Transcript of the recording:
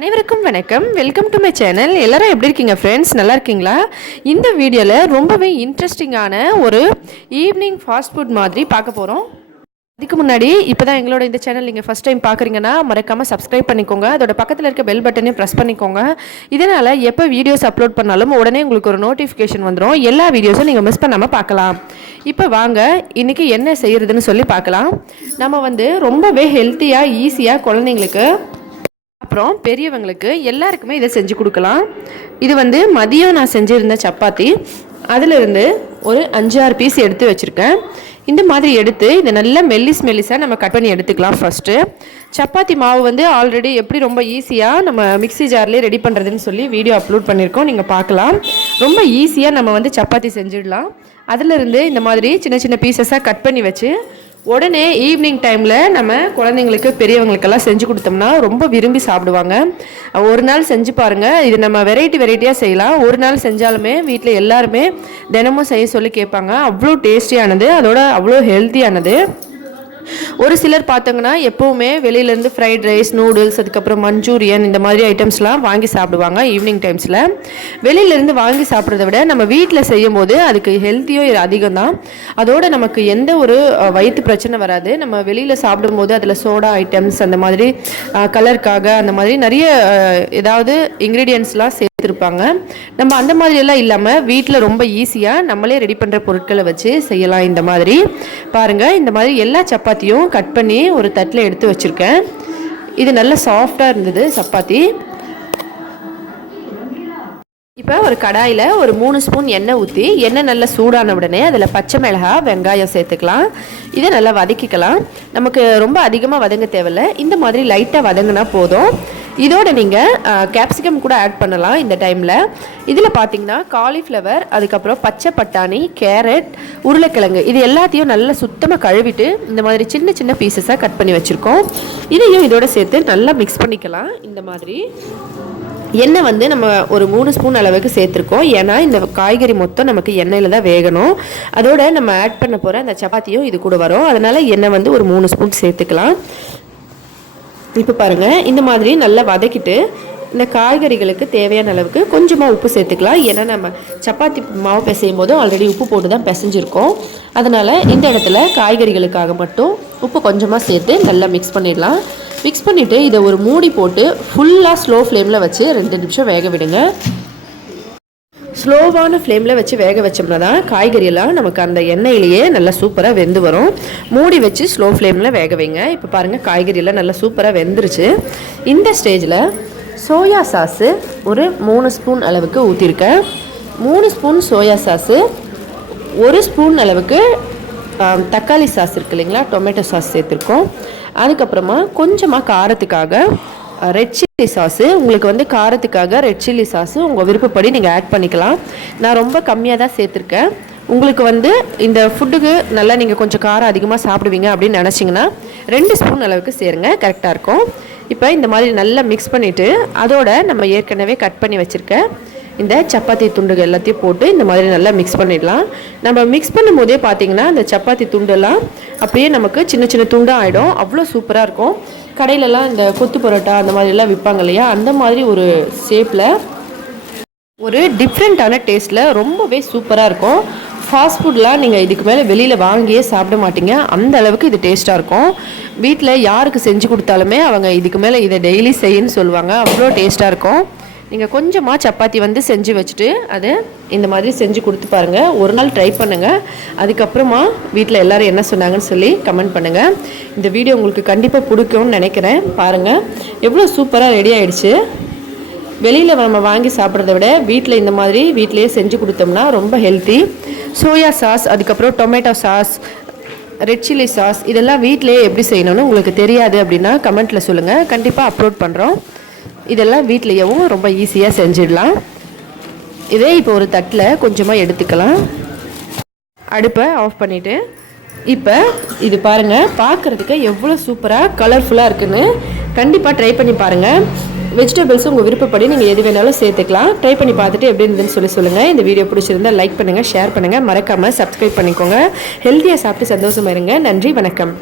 அனைவருக்கும் வணக்கம். Welcome to my channel. எல்லாரும் எப்படி இருக்கீங்க ஃப்ரெண்ட்ஸ்? நல்லா இருக்கீங்களா? இந்த வீடியோவில் ரொம்பவே இன்ட்ரெஸ்டிங்கான ஒரு ஈவினிங் ஃபாஸ்ட் ஃபுட் மாதிரி பார்க்க போகிறோம். அதுக்கு முன்னாடி இப்போ தான் எங்களோட இந்த சேனல் நீங்கள் ஃபஸ்ட் டைம் பார்க்குறீங்கன்னா மறக்காமல் சப்ஸ்கிரைப் பண்ணிக்கோங்க. அதோட பக்கத்தில் இருக்க பெல் பட்டனையும் ப்ரெஸ் பண்ணிக்கோங்க. இதனால் எப்போ வீடியோஸ் அப்லோட் பண்ணாலும் உடனே உங்களுக்கு ஒரு நோட்டிஃபிகேஷன் வந்துடும். எல்லா வீடியோஸும் நீங்கள் மிஸ் பண்ணாமல் பார்க்கலாம். இப்போ வாங்க இன்றைக்கி என்ன செய்கிறதுன்னு சொல்லி பார்க்கலாம். நம்ம ரொம்பவே ஹெல்த்தியாக ஈஸியாக குழந்தைங்களுக்கு அப்புறம் பெரியவங்களுக்கு எல்லாருக்குமே இதை செஞ்சு கொடுக்கலாம். இது மதியம் நான் செஞ்சுருந்த சப்பாத்தி, அதிலிருந்து ஒரு 5-6 பீஸ் எடுத்து வச்சுருக்கேன். இந்த மாதிரி எடுத்து இதை நல்லா மெல்லிஸாக நம்ம கட் பண்ணி எடுத்துக்கலாம். ஃபஸ்ட்டு சப்பாத்தி மாவு ஆல்ரெடி எப்படி ரொம்ப ஈஸியாக நம்ம மிக்ஸி ஜார்லேயே ரெடி பண்ணுறதுன்னு சொல்லி வீடியோ அப்லோட் பண்ணியிருக்கோம், நீங்கள் பார்க்கலாம். ரொம்ப ஈஸியாக நம்ம சப்பாத்தி செஞ்சிடலாம். அதிலிருந்து இந்த மாதிரி சின்ன சின்ன பீசஸாக கட் பண்ணி வச்சு உடனே ஈவினிங் டைமில் நம்ம குழந்தைங்களுக்கு பெரியவங்களுக்கெல்லாம் செஞ்சு கொடுத்தோம்னா ரொம்ப விரும்பி சாப்பிடுவாங்க. ஒரு நாள் செஞ்சு பாருங்கள். இது நம்ம வெரைட்டியாக செய்யலாம். ஒரு நாள் செஞ்சாலுமே வீட்டில் எல்லாருமே தினமும் செய்ய சொல்லி கேட்பாங்க. அவ்வளோ டேஸ்டியானது, அதோட அவ்வளோ ஹெல்த்தியானது. ஒரு சிலர் பார்த்தோங்கன்னா எப்போவுமே வெளியிலேருந்து ஃப்ரைட் ரைஸ், நூடுல்ஸ், அதுக்கப்புறம் மஞ்சூரியன் இந்த மாதிரி ஐட்டம்ஸ்லாம் வாங்கி சாப்பிடுவாங்க ஈவினிங் டைம்ஸில். வெளியிலேருந்து வாங்கி சாப்பிட்றத விட நம்ம வீட்டில் செய்யும் போது அதுக்கு ஹெல்த்தியும் அதிகம் தான். அதோடு நமக்கு எந்த ஒரு வயிற்று பிரச்சனை வராது. நம்ம வெளியில் சாப்பிடும்போது அதில் சோடா ஐட்டம்ஸ், அந்த மாதிரி கலருக்காக அந்த மாதிரி நிறைய ஏதாவது இன்க்ரீடியன்ட்ஸ்லாம் சேர்த்துருப்பாங்க. நம்ம அந்த மாதிரியெல்லாம் இல்லாமல் வீட்டில் ரொம்ப ஈஸியாக நம்மளே ரெடி பண்ணுற பொருட்களை வச்சு செய்யலாம். இந்த மாதிரி பாருங்கள். இந்த மாதிரி எல்லா சப்பாத்தியும் கட் பண்ணி ஒரு தட்டில் எடுத்து வச்சுருக்கேன். இது நல்ல சாஃப்டாக இருந்தது சப்பாத்தி. இப்போ ஒரு கடாயில் ஒரு 3 ஸ்பூன் எண்ணெய் ஊற்றி, எண்ணெய் நல்லா சூடான உடனே அதில் பச்சை மிளகாய், வெங்காயம் சேர்த்துக்கலாம். இதை நல்லா வதக்கிக்கலாம். நமக்கு ரொம்ப அதிகமாக வதங்க தேவையில்லை. இந்த மாதிரி லைட்டாக வதங்கினா போதும். இதோட நீங்கள் கேப்சிகம் கூட ஆட் பண்ணலாம் இந்த டைமில். இதில் பார்த்தீங்கன்னா காலிஃப்ளவர், அதுக்கப்புறம் பச்சை பட்டாணி, கேரட், உருளைக்கிழங்கு இது எல்லாத்தையும் நல்லா சுத்தமாக கழுவிட்டு இந்த மாதிரி சின்ன சின்ன பீசஸாக கட் பண்ணி வச்சுருக்கோம். இதையும் இதோட சேர்த்து நல்லா மிக்ஸ் பண்ணிக்கலாம். இந்த மாதிரி எண்ணெய் நம்ம ஒரு 3 ஸ்பூன் அளவுக்கு சேர்த்துருக்கோம். ஏன்னா இந்த காய்கறி மொத்தம் நமக்கு எண்ணெயில் தான் வேகணும். அதோட நம்ம ஆட் பண்ண போகிற அந்த சப்பாத்தியும் இது கூட வரும். அதனால் எண்ணெய் ஒரு 3 ஸ்பூன் சேர்த்துக்கலாம். இப்போ பாருங்கள், இந்த மாதிரி நல்லா வதக்கிட்டு இந்த காய்கறிகளுக்கு தேவையான அளவுக்கு கொஞ்சமாக உப்பு சேர்த்துக்கலாம். ஏன்னா நம்ம சப்பாத்தி மாவு பிசையும் போதும் ஆல்ரெடி உப்பு போட்டு தான் பிசைஞ்சிருக்கோம். அதனால் இந்த இடத்துல காய்கறிகளுக்காக மட்டும் உப்பு கொஞ்சமாக சேர்த்து நல்லா மிக்ஸ் பண்ணிடலாம். மிக்ஸ் பண்ணிவிட்டு இதை ஒரு மூடி போட்டு ஃபுல்லாக ஸ்லோ ஃப்ளேமில் வச்சு 2 நிமிஷம் வேக விடுங்க. ஸ்லோவான ஃப்ளேமில் வச்சு வேக வச்சோம்னா தான் காய்கறியெல்லாம் நமக்கு அந்த எண்ணெயிலேயே நல்லா சூப்பராக வெந்து வரும். மூடி வச்சு ஸ்லோ ஃப்ளேமில் வேக வைங்க. இப்போ பாருங்கள், காய்கறியெல்லாம் நல்லா சூப்பராக வெந்துருச்சு. இந்த ஸ்டேஜில் சோயா சாஸு ஒரு 3 ஸ்பூன் அளவுக்கு ஊற்றிருக்கேன். 3 ஸ்பூன் சோயா சாஸு, 1 ஸ்பூன் அளவுக்கு தக்காளி சாஸ் இருக்கு இல்லைங்களா, டொமேட்டோ சாஸ் சேர்த்துருக்கோம். அதுக்கப்புறமா கொஞ்சமாக காரத்துக்காக ரெட் சில்லி சாஸு. உங்களுக்கு காரத்துக்காக ரெட் சில்லி சாஸு உங்கள் விருப்பப்படி நீங்கள் ஆட் பண்ணிக்கலாம். நான் ரொம்ப கம்மியாக தான் சேர்த்துருக்கேன். உங்களுக்கு இந்த ஃபுட்டுக்கு நல்லா நீங்கள் கொஞ்சம் காரம் அதிகமாக சாப்பிடுவீங்க அப்படின்னு நினச்சிங்கன்னா 2 ஸ்பூன் அளவுக்கு சேருங்க, கரெக்டாக இருக்கும். இப்போ இந்த மாதிரி நல்லா மிக்ஸ் பண்ணிவிட்டு அதோட நம்ம ஏற்கனவே கட் பண்ணி வச்சுருக்க இந்த சப்பாத்தி துண்டுகள் எல்லாத்தையும் போட்டு இந்த மாதிரி நல்லா மிக்ஸ் பண்ணிடலாம். நம்ம மிக்ஸ் பண்ணும் போதே பார்த்தீங்கன்னா இந்த சப்பாத்தி துண்டெல்லாம் அப்படியே நமக்கு சின்ன சின்ன துண்டாக ஆகிடும். அவ்வளோ சூப்பராக இருக்கும். கடையிலலாம் இந்த கொத்து பரோட்டா அந்த மாதிரிலாம் விற்பாங்க இல்லையா, அந்த மாதிரி ஒரு ஷேப்பில் ஒரு டிஃப்ரெண்ட்டான டேஸ்ட்டில் ரொம்பவே சூப்பராக இருக்கும். ஃபாஸ்ட் ஃபுட்லாம் நீங்கள் இதுக்கு மேலே வெளியில் வாங்கியே சாப்பிட மாட்டீங்க, அந்த அளவுக்கு இது டேஸ்ட்டாக இருக்கும். வீட்டில் யாருக்கு செஞ்சு கொடுத்தாலுமே அவங்க இதுக்கு மேலே இதை டெய்லி செய்யன்னு சொல்லுவாங்க. அவ்வளோ டேஸ்ட்டாக இருக்கும். நீங்கள் கொஞ்சமாக சப்பாத்தி செஞ்சு வச்சுட்டு அதை இந்த மாதிரி செஞ்சு கொடுத்து பாருங்கள். ஒரு நாள் ட்ரை பண்ணுங்கள். அதுக்கப்புறமா வீட்டில் எல்லோரும் என்ன சொன்னாங்கன்னு சொல்லி கமெண்ட் பண்ணுங்கள். இந்த வீடியோ உங்களுக்கு கண்டிப்பாக பிடிக்கும்னு நினைக்கிறேன். பாருங்கள், எவ்வளோ சூப்பராக ரெடி ஆகிடுச்சு. வெளியில் நம்ம வாங்கி சாப்பிட்றத விட வீட்டில் இந்த மாதிரி வீட்டிலையே செஞ்சு கொடுத்தோம்னா ரொம்ப ஹெல்த்தி. சோயா சாஸ், அதுக்கப்புறம் tomato sauce, red chilli sauce இதெல்லாம் வீட்டிலையே எப்படி செய்யணும்னு உங்களுக்கு தெரியாது அப்படின்னா கமெண்ட்டில் சொல்லுங்கள். கண்டிப்பாக அப்லோட் பண்ணுறோம். இதெல்லாம் வீட்லேயும் ரொம்ப ஈஸியாக செஞ்சிடலாம். இதே இப்போ ஒரு தட்டில் கொஞ்சமாக எடுத்துக்கலாம். அடுப்பை ஆஃப் பண்ணிவிட்டு இப்போ இது பாருங்கள், பார்க்குறதுக்கு எவ்வளோ சூப்பராக கலர்ஃபுல்லாக இருக்குன்னு கண்டிப்பாக ட்ரை பண்ணி பாருங்கள். வெஜிடபிள்ஸ் உங்கள் விருப்பப்படி நீங்கள் எது வேணாலும் சேர்த்துக்கலாம். ட்ரை பண்ணி பார்த்துட்டு எப்படி இருந்துன்னு சொல்லுங்கள். இந்த வீடியோ பிடிச்சிருந்தால் லைக் பண்ணுங்கள், ஷேர் பண்ணுங்கள், மறக்காமல் சப்ஸ்கிரைப் பண்ணிக்கோங்க. ஹெல்த்தியாக சாப்பிட்டு சந்தோஷமாக இருங்க. நன்றி, வணக்கம்.